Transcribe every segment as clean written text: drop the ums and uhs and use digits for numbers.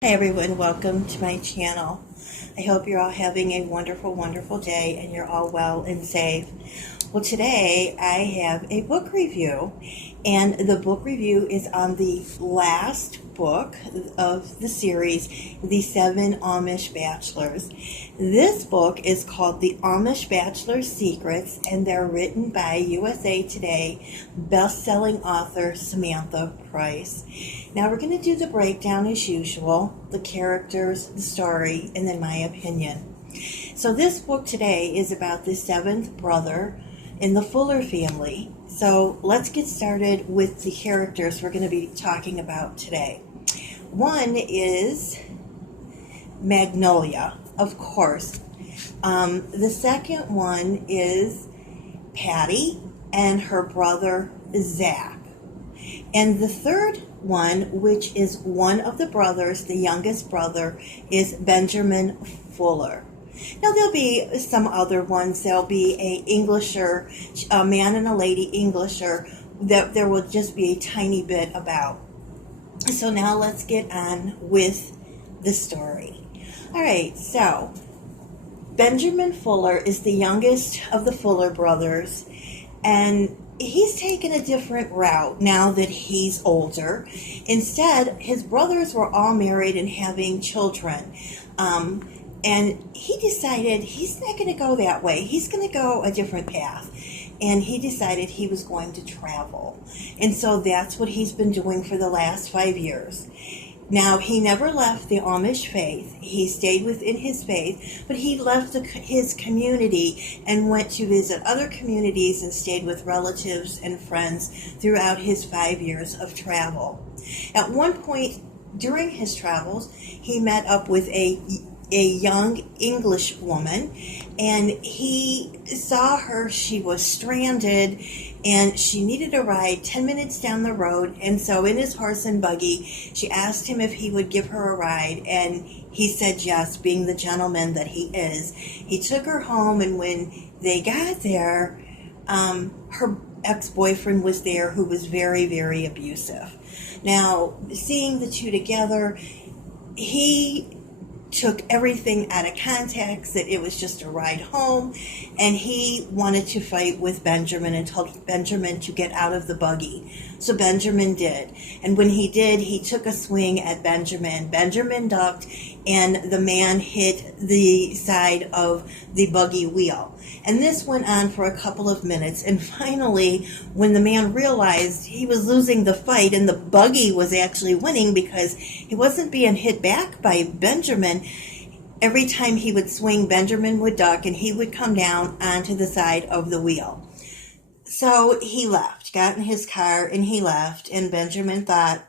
Hi everyone, welcome to my channel. I hope you're all having a wonderful, wonderful day and you're all well and safe. Well, today I have a book review, and the book review is on the last book of the series, The Seven Amish Bachelors. This book is called The Amish Bachelor Secrets, and they're written by USA Today best-selling author Samantha Price. Now we're going to do the breakdown as usual, the characters, the story, and then my opinion. So this book today is about the seventh brother in the Fuller family. So let's get started with the characters we're going to be talking about today. One is Magnolia, of course. The second one is Patty and her brother Zach. And the third one, which is one of the brothers, the youngest brother, is Benjamin Fuller. Now there'll be some other ones. There'll be a man and a lady Englisher that there will just be a tiny bit about. So now let's get on with the story. All right, so Benjamin Fuller is the youngest of the Fuller brothers, and he's taken a different route now that he's older. Instead, his brothers were all married and having children. And he decided he's not going to go that way. He's going to go a different path. And he decided he was going to travel. And so that's what he's been doing for the last 5 years. Now, he never left the Amish faith. He stayed within his faith, but he left his community and went to visit other communities and stayed with relatives and friends throughout his 5 years of travel. At one point during his travels, he met up with a young English woman, and he saw her. She was stranded and she needed a ride 10 minutes down the road, and so in his horse and buggy she asked him if he would give her a ride, and he said yes, being the gentleman that he is. He took her home, and when they got there, her ex-boyfriend was there, who was very, very abusive. Now, seeing the two together, he took everything out of context, that it was just a ride home, and he wanted to fight with Benjamin and told Benjamin to get out of the buggy. So Benjamin did. And when he did, he took a swing at Benjamin. Benjamin ducked, and the man hit the side of the buggy wheel. And this went on for a couple of minutes. And finally, when the man realized he was losing the fight and the buggy was actually winning because he wasn't being hit back by Benjamin, every time he would swing, Benjamin would duck and he would come down onto the side of the wheel. So he left, got in his car, and he left. And Benjamin thought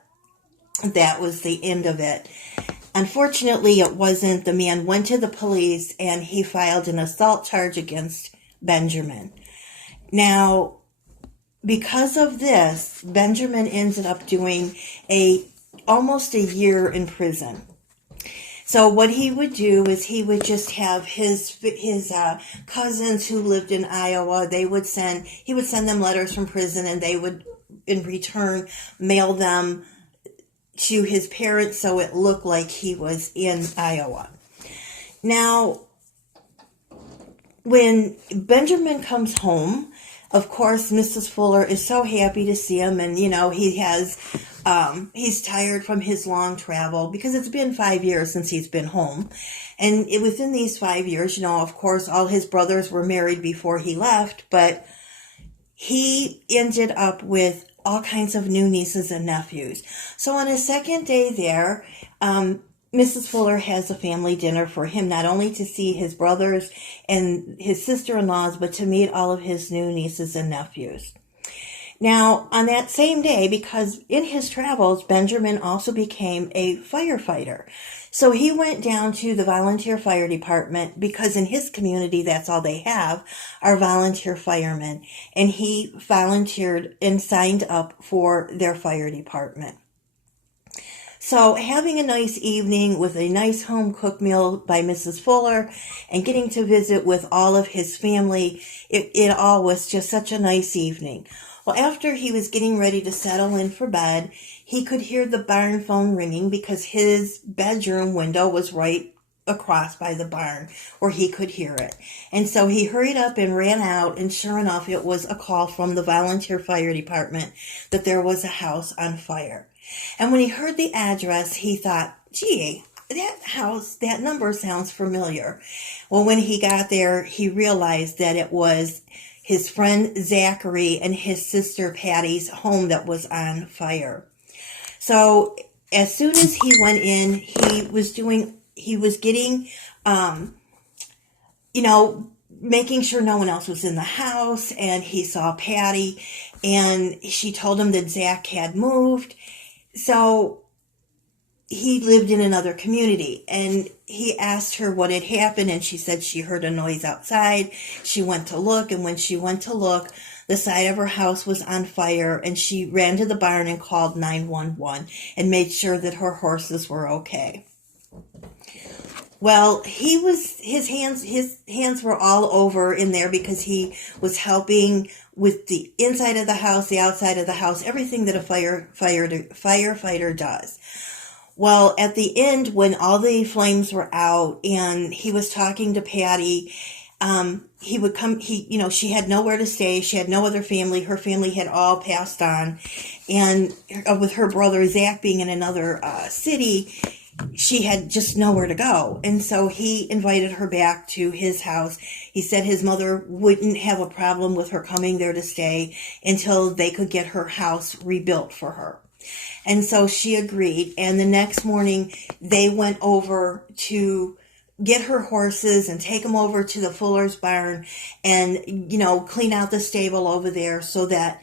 that was the end of it. Unfortunately, it wasn't. The man went to the police and he filed an assault charge against Benjamin. Now, because of this, Benjamin ended up doing almost a year in prison. So what he would do is he would just have his cousins who lived in Iowa. He would send them letters from prison, and they would, in return, mail them to his parents, so it looked like he was in Iowa. Now, when Benjamin comes home, of course, Mrs. Fuller is so happy to see him, and he's tired from his long travel because it's been 5 years since he's been home. And within these 5 years, of course, all his brothers were married before he left, but he ended up with all kinds of new nieces and nephews. So on his second day there, Mrs. Fuller has a family dinner for him, not only to see his brothers and his sister-in-laws, but to meet all of his new nieces and nephews. Now, on that same day, because in his travels, Benjamin also became a firefighter. So he went down to the volunteer fire department, because in his community, that's all they have, are volunteer firemen. And he volunteered and signed up for their fire department. So having a nice evening with a nice home-cooked meal by Mrs. Fuller and getting to visit with all of his family, it all was just such a nice evening. Well, after he was getting ready to settle in for bed, he could hear the barn phone ringing because his bedroom window was right across by the barn where he could hear it. And so he hurried up and ran out, and sure enough, it was a call from the volunteer fire department that there was a house on fire. And when he heard the address, he thought, gee, that house, that number sounds familiar. Well, when he got there, he realized that it was his friend Zachary and his sister Patty's home that was on fire. So as soon as he went in, he was getting, making sure no one else was in the house, and he saw Patty, and she told him that Zach had moved. So he lived in another community, and he asked her what had happened, and she said she heard a noise outside. She went to look, and when she went to look, the side of her house was on fire, and she ran to the barn and called 911 and made sure that her horses were okay. Well, his hands were all over in there because he was helping with the inside of the house, the outside of the house, everything that a firefighter does. Well, at the end, when all the flames were out and he was talking to Patty, he would come, she had nowhere to stay. She had no other family. Her family had all passed on. And with her brother Zach being in another city, she had just nowhere to go. And so he invited her back to his house. He said his mother wouldn't have a problem with her coming there to stay until they could get her house rebuilt for her. And so she agreed. And the next morning they went over to get her horses and take them over to the Fuller's barn and, clean out the stable over there so that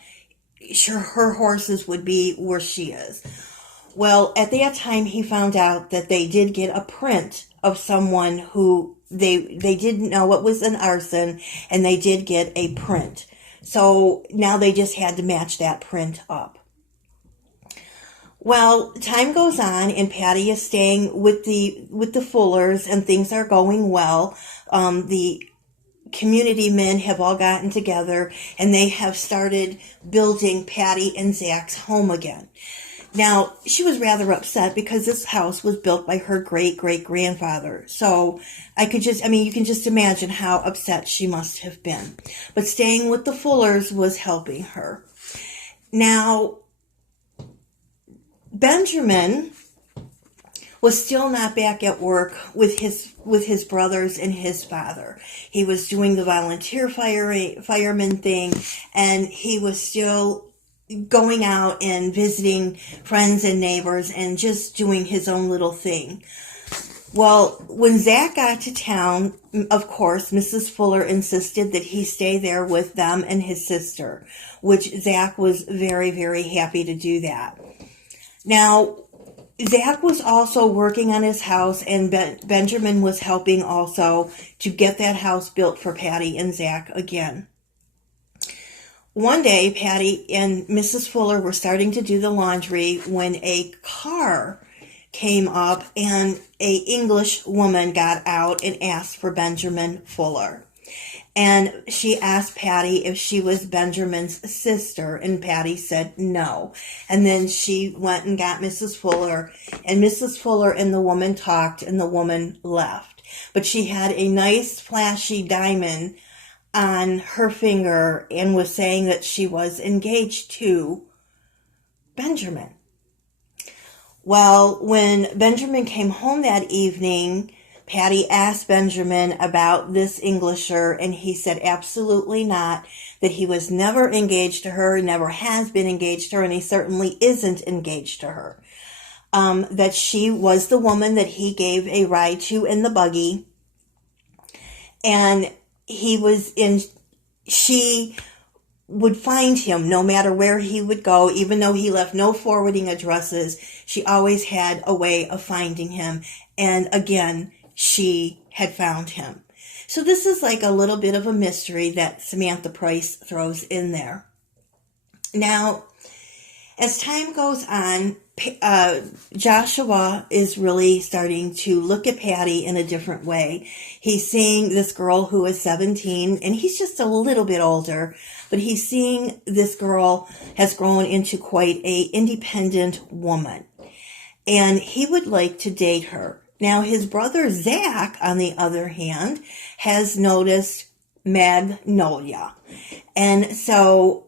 her horses would be where she is. Well, at that time, he found out that they did get a print of someone who they didn't know it was an arson, and they did get a print. So now they just had to match that print up. Well, time goes on, and Patty is staying with the Fullers, and things are going well. The community men have all gotten together, and they have started building Patty and Zach's home again. Now, she was rather upset because this house was built by her great-great-grandfather. So you can just imagine how upset she must have been. But staying with the Fullers was helping her. Now, Benjamin was still not back at work with his brothers and his father. He was doing the volunteer fireman thing, and he was still going out and visiting friends and neighbors and just doing his own little thing. Well, when Zach got to town, of course, Mrs. Fuller insisted that he stay there with them and his sister, which Zach was very, very happy to do that. Now, Zach was also working on his house, and Benjamin was helping also to get that house built for Patty and Zach again. One day, Patty and Mrs. Fuller were starting to do the laundry when a car came up and a English woman got out and asked for Benjamin Fuller. And she asked Patty if she was Benjamin's sister, and Patty said no. And then she went and got Mrs. Fuller, and Mrs. Fuller and the woman talked, and the woman left. But she had a nice flashy diamond on her finger and was saying that she was engaged to Benjamin. Well, when Benjamin came home that evening, Patty asked Benjamin about this Englisher, and he said absolutely not, that he was never engaged to her, never has been engaged to her, and he certainly isn't engaged to her. That she was the woman that he gave a ride to in the buggy, and she would find him no matter where he would go, even though he left no forwarding addresses. She always had a way of finding him. And again, she had found him. So this is like a little bit of a mystery that Samantha Price throws in there. Now, as time goes on, Joshua is really starting to look at Patty in a different way. He's seeing this girl who is 17, and he's just a little bit older, but he's seeing this girl has grown into quite a independent woman, and he would like to date her. Now, his brother Zach, on the other hand, has noticed Magnolia, and so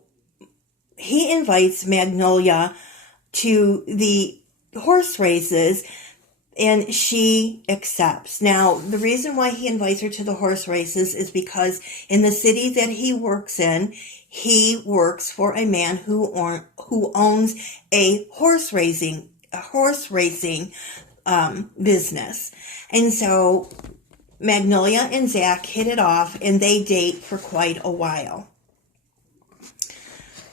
he invites Magnolia to the horse races, and she accepts. Now, the reason why he invites her to the horse races is because in the city that he works in, he works for a man who owns a horse racing business. And so Magnolia and Zach hit it off, and they date for quite a while.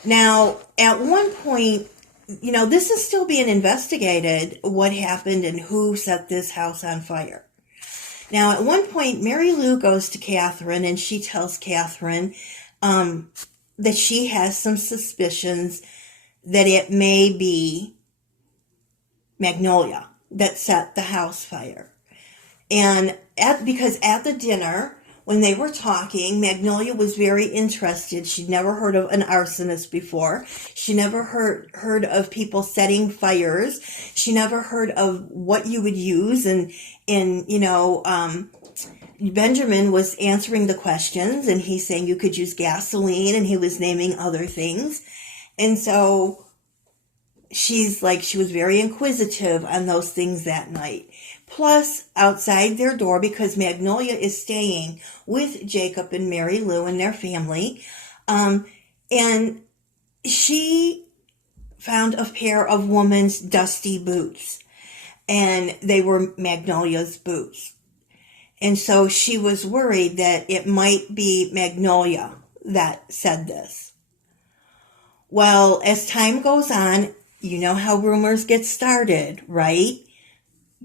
Now, at one point, this is still being investigated, what happened and who set this house on fire. Now, at one point, Mary Lou goes to Catherine, and she tells Catherine that she has some suspicions that it may be Magnolia that set the house fire. And because at the dinner, when they were talking, Magnolia was very interested. She'd never heard of an arsonist before. She never heard of people setting fires. She never heard of what you would use. And Benjamin was answering the questions, and he's saying you could use gasoline, and he was naming other things. And so she was very inquisitive on those things that night. Plus, outside their door, because Magnolia is staying with Jacob and Mary Lou and their family, and she found a pair of woman's dusty boots, and they were Magnolia's boots. And so she was worried that it might be Magnolia that said this. Well, as time goes on, you know how rumors get started, right?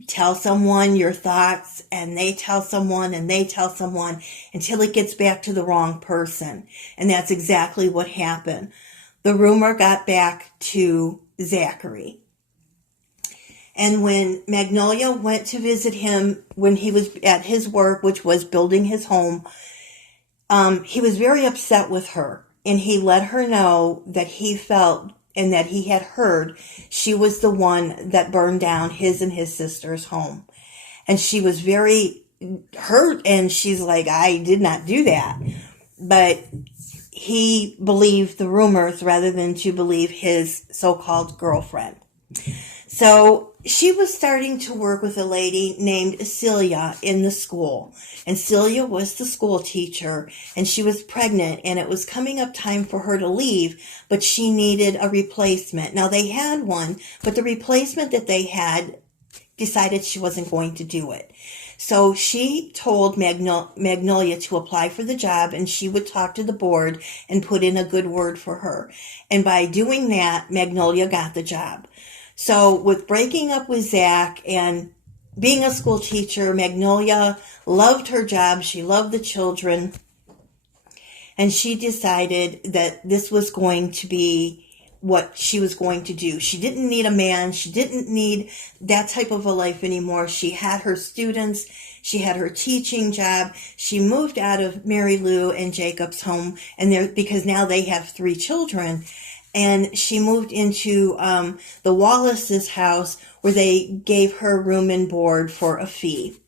Tell someone your thoughts, and they tell someone, and they tell someone, until it gets back to the wrong person. And that's exactly what happened. The rumor got back to Zachary. And when Magnolia went to visit him when he was at his work, which was building his home, he was very upset with her. And he let her know that he felt and that he had heard she was the one that burned down his and his sister's home. And she was very hurt, and she's like, I did not do that. But he believed the rumors rather than to believe his so-called girlfriend. So she was starting to work with a lady named Celia in the school. And Celia was the school teacher, and she was pregnant, and it was coming up time for her to leave, but she needed a replacement. Now, they had one, but the replacement that they had decided she wasn't going to do it. So she told Magnolia to apply for the job, and she would talk to the board and put in a good word for her. And by doing that, Magnolia got the job. So with breaking up with Zach and being a school teacher, Magnolia loved her job. She loved the children. And she decided that this was going to be what she was going to do. She didn't need a man. She didn't need that type of a life anymore. She had her students. She had her teaching job. She moved out of Mary Lou and Jacob's home, and because now they have 3 children. And she moved into the Wallace's house, where they gave her room and board for a fee.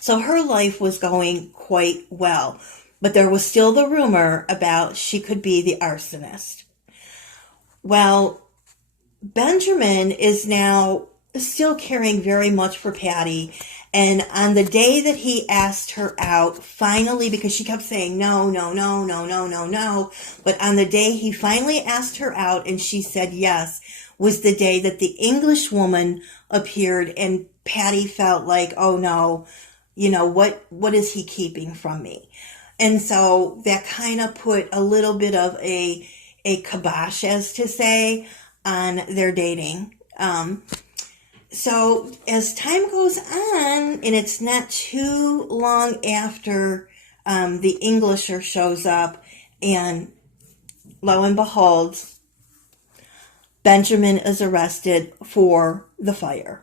So her life was going quite well. But there was still the rumor about she could be the arsonist. Well, Benjamin is now still caring very much for Patty. And on the day that he asked her out, finally, because she kept saying no, no, no, no, no, no, no. But on the day he finally asked her out and she said yes, was the day that the English woman appeared, and Patty felt like, oh no, what is he keeping from me? And so that kind of put a little bit of a kibosh, as to say, on their dating. So as time goes on, and it's not too long after the Englisher shows up, and lo and behold, Benjamin is arrested for the fire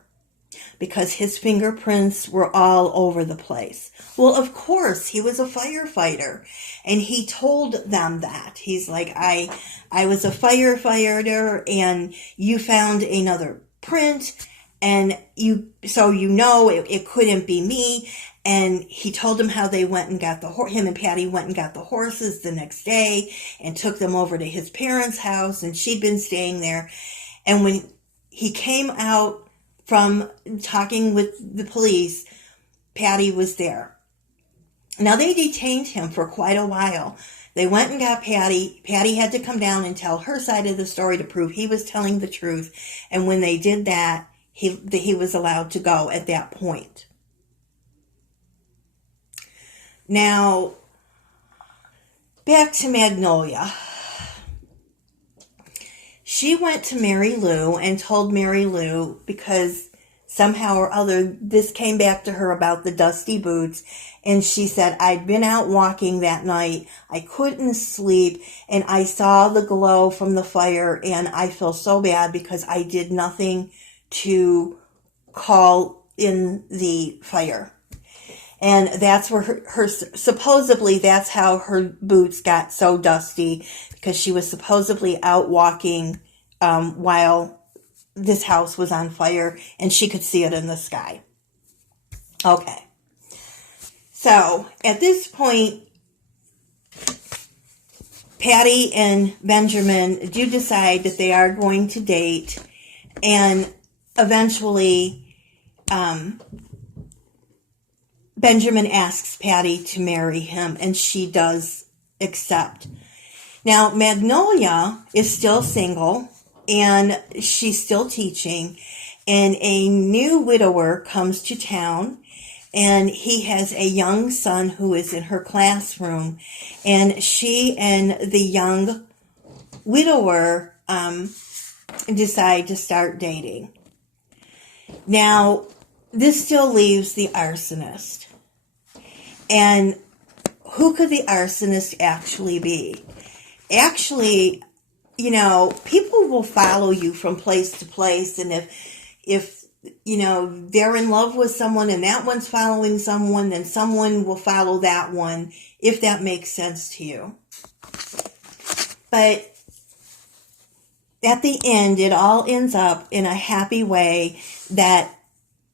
because his fingerprints were all over the place. Well, of course, he was a firefighter, and he told them that. He's like, I was a firefighter, and you found another print, and it couldn't be me. And he told them how they went and got him and Patty went and got the horses the next day and took them over to his parents' house, and she'd been staying there. And when he came out from talking with the police, Patty was there. Now, they detained him for quite a while. They went and got Patty. Patty had to come down and tell her side of the story to prove he was telling the truth. And when they did that, he was allowed to go at that point. Now, back to Magnolia. She went to Mary Lou and told Mary Lou, because somehow or other this came back to her about the dusty boots, and she said, I'd been out walking that night, I couldn't sleep, and I saw the glow from the fire, and I feel so bad because I did nothing to call in the fire. And that's where her supposedly that's how her boots got so dusty, because she was supposedly out walking while this house was on fire, and she could see it in the sky. Okay. So at this point, Patty and Benjamin do decide that they are going to date, and eventually Benjamin asks Patty to marry him, and she does accept. Now, Magnolia is still single, and she's still teaching, and a new widower comes to town, and he has a young son who is in her classroom, and she and the young widower decide to start dating. Now, this still leaves the arsonist. And who could the arsonist actually be? Actually, people will follow you from place to place, and if they're in love with someone and that one's following someone, then someone will follow that one, if that makes sense to you. But at the end, it all ends up in a happy way that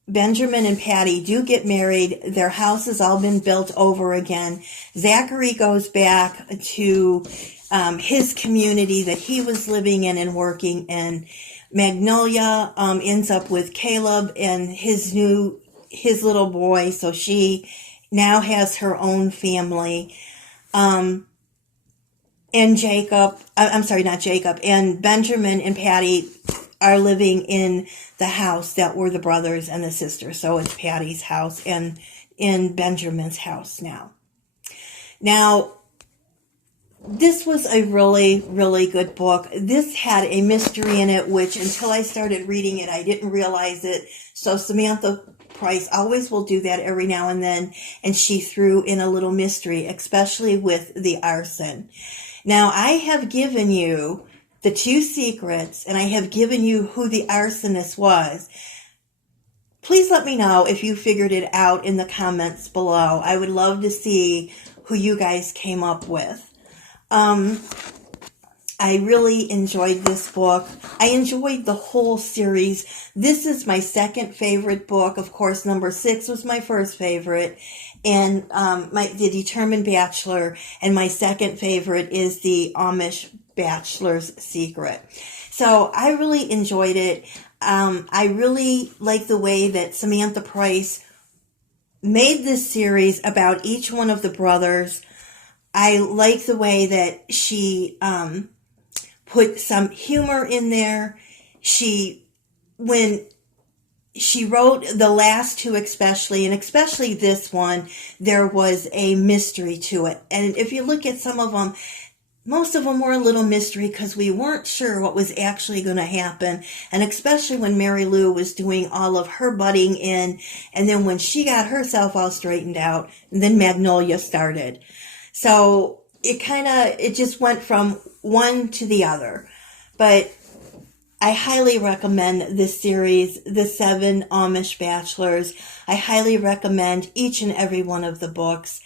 Benjamin and Patty do get married. Their house has all been built over again. Zachary goes back to his community that he was living in and working in. Magnolia ends up with Caleb and his little boy, so she now has her own family. And and Benjamin and Patty are living in the house that were the brothers and the sisters. So it's Patty's house and in Benjamin's house now. Now, this was a really, really good book. This had a mystery in it, which until I started reading it, I didn't realize it. So Samantha Price always will do that every now and then, and she threw in a little mystery, especially with the arson. Now, I have given you the 2 secrets, and I have given you who the arsonist was. Please let me know if you figured it out in the comments below. I would love to see who you guys came up with. I really enjoyed this book. I enjoyed the whole series. This is my second favorite book. Of course, number 6 was my first favorite, and the Determined Bachelor, and my second favorite is the Amish Bachelor's Secret. So I really enjoyed it. I really like the way that Samantha Price made this series about each one of the brothers. I like the way that she put some humor in there. When she wrote the last 2 especially, and especially this one, there was a mystery to it. And if you look at some of them, most of them were a little mystery because we weren't sure what was actually going to happen. And especially when Mary Lou was doing all of her butting in, and then when she got herself all straightened out, and then Magnolia started. So it just went from one to the other. But I highly recommend this series, The Seven Amish Bachelors. I highly recommend each and every one of the books.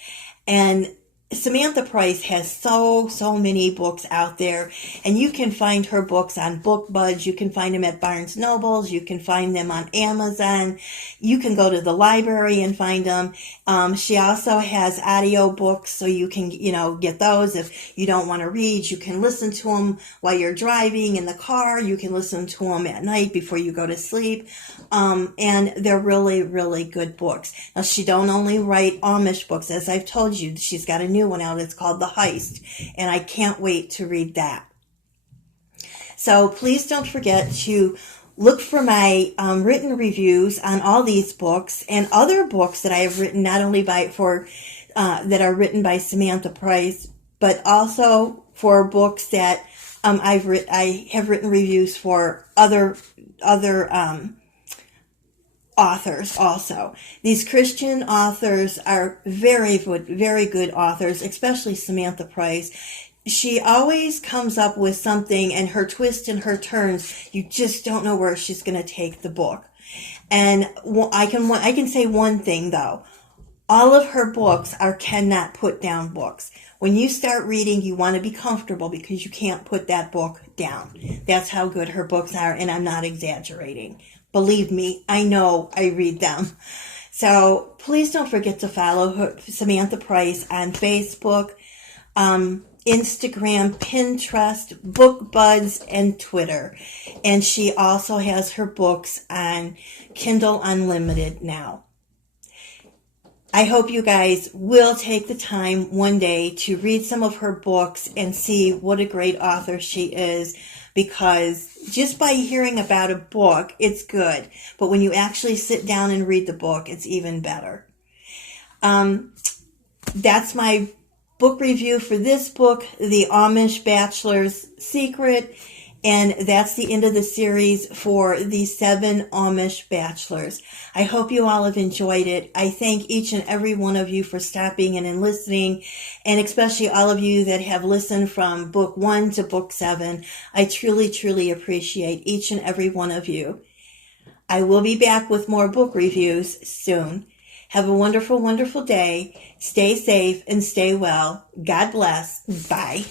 And Samantha Price has so many books out there, and you can find her books on BookBuds. You can find them at Barnes Nobles. You can find them on Amazon. You can go to the library and find them. She also has audio books, so you can, get those. If you don't want to read, you can listen to them while you're driving in the car. You can listen to them at night before you go to sleep. And they're really, really good books. Now, she don't only write Amish books. As I've told you, she's got a new one out. It's called The Heist, and I can't wait to read that. So please don't forget to look for my written reviews on all these books and other books that I have written, not only that are written by Samantha Price, but also for books that I have written reviews for other authors also. These Christian authors are very good authors, especially Samantha Price. She always comes up with something, and her twists and her turns, you just don't know where she's going to take the book. And I can say one thing though. All of her books are cannot put down books. When you start reading, you want to be comfortable because you can't put that book down. That's how good her books are, and I'm not exaggerating. Believe me, I know I read them. So please don't forget to follow Samantha Price on Facebook, Instagram, Pinterest, BookBuds, and Twitter. And she also has her books on Kindle Unlimited now. I hope you guys will take the time one day to read some of her books and see what a great author she is, because just by hearing about a book, it's good. But when you actually sit down and read the book, it's even better. That's my book review for this book, The Amish Bachelor's Secret. And that's the end of the series for the Seven Amish Bachelors. I hope you all have enjoyed it. I thank each and every one of you for stopping in and listening, and especially all of you that have listened from book 1 to book 7. I truly, truly appreciate each and every one of you. I will be back with more book reviews soon. Have a wonderful, wonderful day. Stay safe and stay well. God bless. Bye.